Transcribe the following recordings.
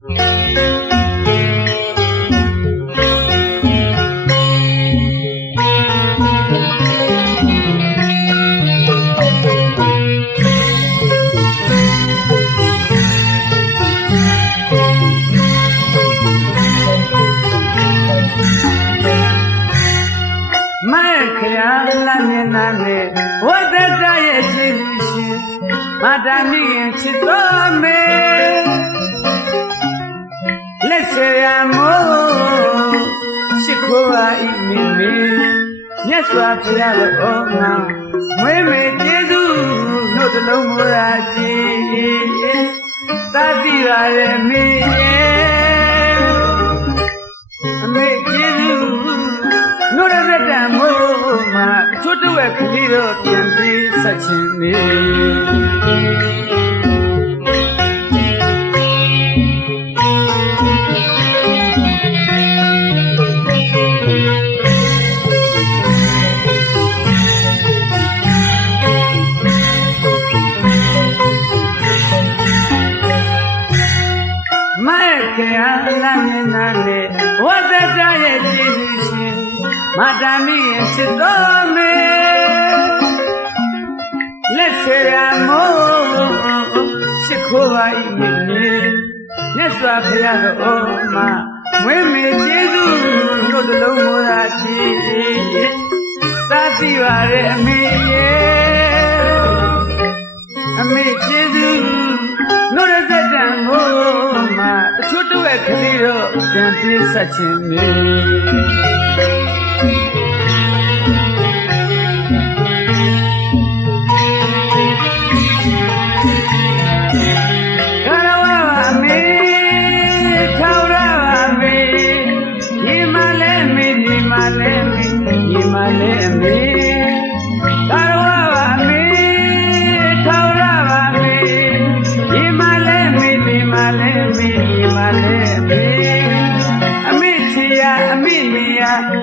ချစ်တော်မေလက်ဆရာမို့ရှိခိုးအားဤမင်းမေမြတ်စွာဘုရားတော်ငါမွေးမေကျေးဇူးနှုတ်တလုံးမူရာကြည်သာတိပါရဲ့မေအမေကျေးဇူးနှုတ်ရတဲ့မို့မှာချွတ်တဲ့ခလေးတော့ပြန်ပြီးဆက်ချင်းနေမာတာမီးချစ်တော်မေလက်ဆရာမို့ရှိခိုးပါဤမင်းမြတ်စွာဘုရားတော်မှာမွေးမေကျေးဇူးတို့တလုံးမူသာကြည်သာတိပါရဲ့အမေအမေကျေးဇူးတို့ရသက်တံမို့မှာအချွတ်တဲ့ကလေးတော့ပြန်ပြေးဆက်ခြင်းနေ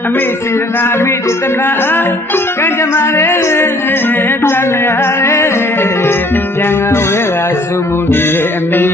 အမေစေနာအမေတနာကံကြမ္မာရဲတန်ရရဲပြန်ငါဝဲတာစုမှုနေအမေ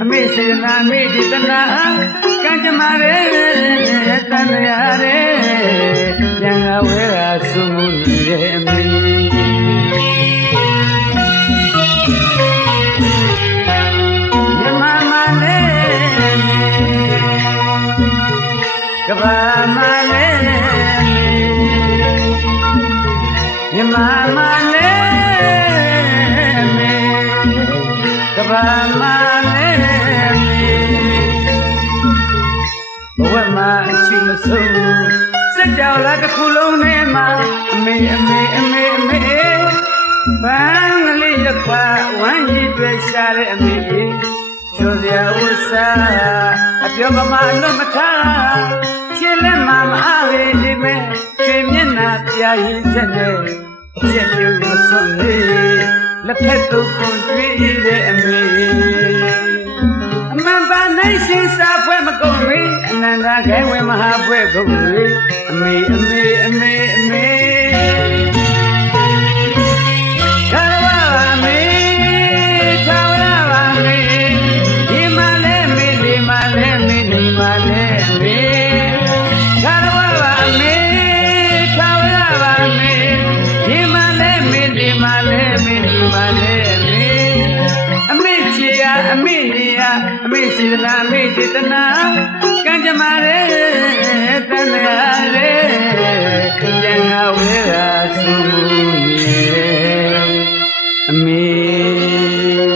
အမေစေနာအမေဒီတနာကံကြမ္မာရဲတန်ရရဲပြန်ငါဝဲတာစုမှုနေအမေမြမမလေးကဘာမလေးမြမမလေးကဘာမဘဝမှာအရှိမဆုံးစက်ကြော်လာတစ်ခုလုံးထဲမှာအမေဘန်းကလေးရခွာဝမ်းရည်တွေရှာတဲ့အမေချိုစရာဥစ္စာအပြောပမာလွတ်မထားချစ်လက်မှာမအားလေးဒီမဲ့ရွှေမျက်နှာပြာရည်ချက်နဲ့ချက်ပြုမစွန့်လေလက်ဖက်တုပ်ခွန်တွေ့တဲ့အမေအမှန်ပါနိုင်ရှင်စာဖွဲ့မကုန်လေအနန္တခဲဝေမဟာဖွဲ့ကုန်လေအမေကာဝါမေထာဝရပါမေဒီမလဲမေဒီမလဲမေဒီမလဲမေကာဝါပါမေထာဝရပါမေဒီမလဲမေဒီမလဲမေဒီမလဲမေအမေချီယာအမေနေယာအမေစေနာအမေတနာကံကြမ္မာရဲတန်ရရဲပြန်ငါဝဲတာစုမှုနေအ မေ